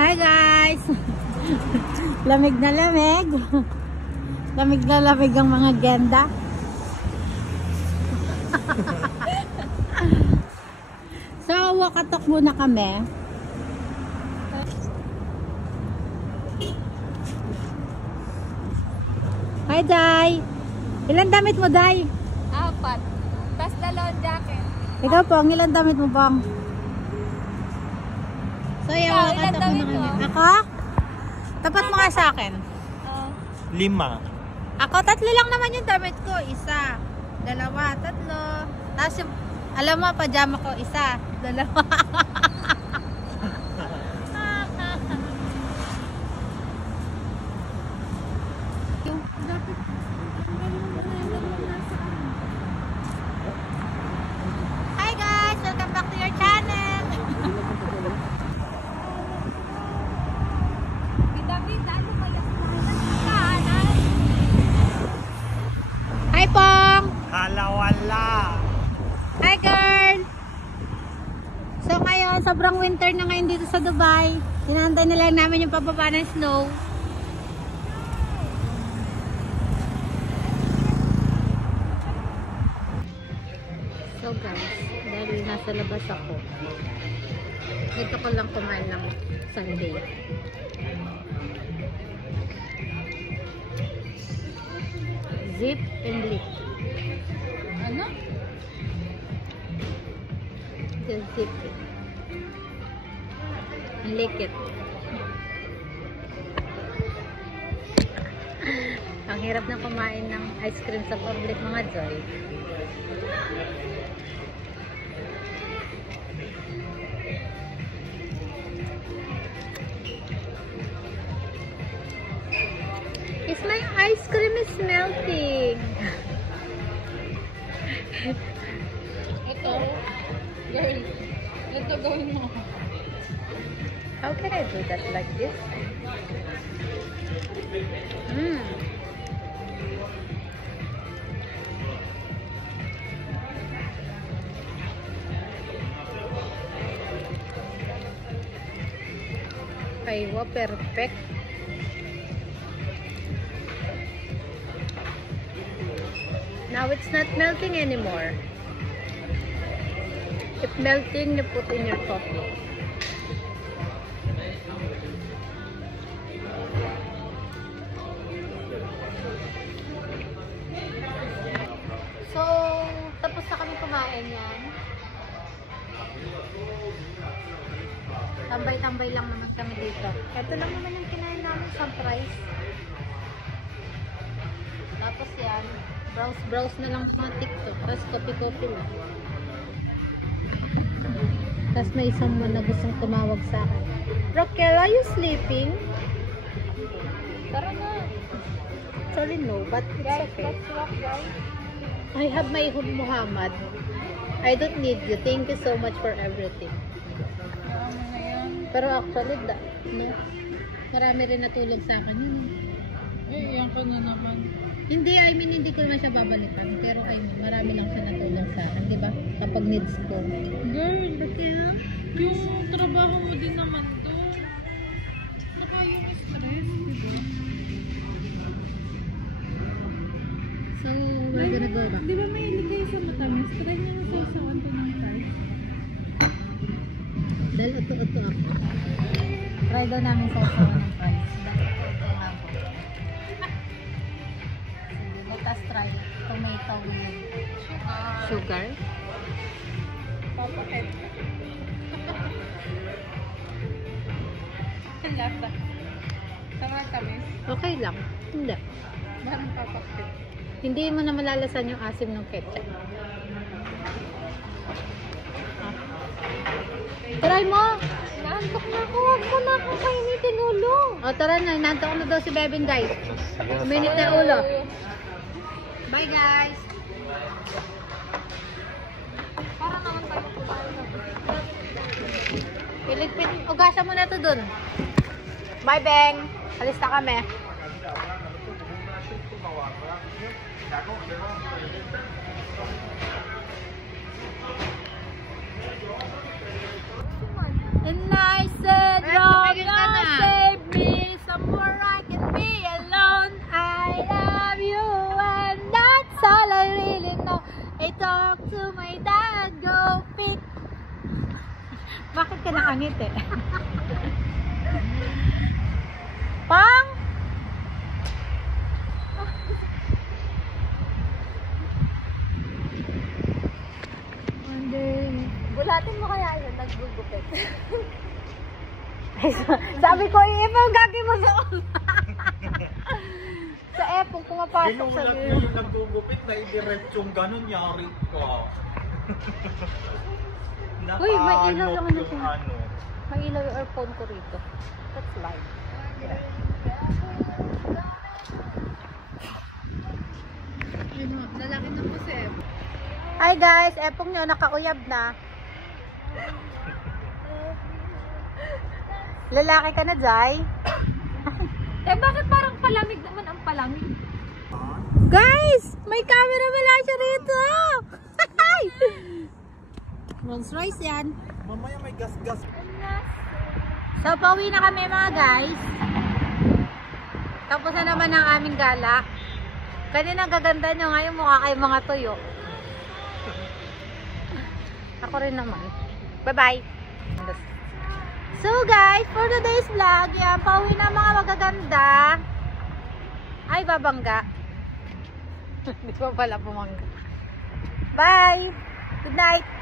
Hi guys! Lamig na lamig. Lamig na lamig ang mga genda. So, wakatok muna kami. Hi, Day! Ilan damit mo, Day? 4. Tapos 2 jacket. Ikaw po, ilan damit mo, Bang? So, yung Ikaw, wakatok ilan damit muna kami. mo? Ako? Tapat mo nga sa akin. 5. Ako, 3 lang naman yung damit ko. 1, 2, 3. Tapos yung, alam mo, pajama ko, 1, 2. Hi guys! Welcome back to your channel! Hi Pong! Halawala. Hi girl! So ngayon, sobrang winter na ngayon dito sa Dubai. Sinantay na lang namin yung pababa ng snow. So guys, dahil nasa labas ako, dito ko lang kumain ng Sunday. Zip and lick. Ano? Just zip it. And lick it. Ang hirap na kumain ng ice cream sa public, mga Joy. Is my ice cream is melting? Ito. Girl. Ito gawin mo. How can I do that like this? Mm. Kaywa, perfect. Now it's not melting anymore. If melting, you put in your coffee. So, tapos na kami kumain yan. Tambay-tambay lang naman kami dito. Ito lang naman yung kinain namin sa price. Tapos yan, browse na lang sa TikTok. Tapos copy lang. Tapos may isang man na gustong tumawag sa akin. Raquel, are you sleeping? Tara na. Sorry, no, but it's Guys, okay. let's walk, guys. I have my Hud Muhammad. I don't need you. Thank you so much for everything. Pero actually, no, marami rin natulog sa akin yun. Iyan ko na naman. Hindi, I mean, hindi ko naman siya babalikan. Pero I mean, marami lang siya natulog sa akin, di ba? Kapag needs ko. Girl, Kaya, yung trabaho mo din naman to. Saka yung stress, diba? so, we're gonna go back. Di ba may iligay sa matamis? Try nyo na sa to ng price. Dahil uto-uto ako. Try daw namin sa isawa ng price. Dahil uto-uto nga ako. Sige, let us try tomato with sugar. Papakit. Ang lasa. Sama kami. Okay lang. Hindi. Parang papakit. Hindi mo na malalasan yung asim ng ketchup. Try mo! Naantok na ako. Huwag mo na akong kainitin ulo. O tara na, nantok na daw si Bebing guys. Minute na ulo. Bye guys! Para naman tayo kumain. Piligpit, ugasan mo na to dun. Bye Beng! Alis na kami. And I said, Bakit ka nakangiti? Pang! Bulatin mo kaya yun, naggugupit. Sabi ko, ipang gagi mo sa sa epong pumapasok sa Ginulat mo iyo. yung nagugupit na idiretsong ganun, yari ka. Uy, may ilaw Nakaanot naman yung ako. ano. May ilaw yung earphone ko rito. That's light. Lalaki ng pusep. Hi guys, epong nyo nakauyab na. Lalaki ka na, Jai. Eh, bakit parang palamig naman ang palamig? Guys, may camera pala siya rito. Rolls Royce yan. Mamaya may gas-gas. So, pauwi na kami mga guys. Tapos na naman ang aming gala. Kanina gaganda nyo, ngayon mukha kayo mga tuyo. Ako rin naman. Bye-bye. So guys, for today's vlog, yan, pauwi na mga magaganda. Ay, babangga. Hindi ko pala bumangga. Bye! Good night!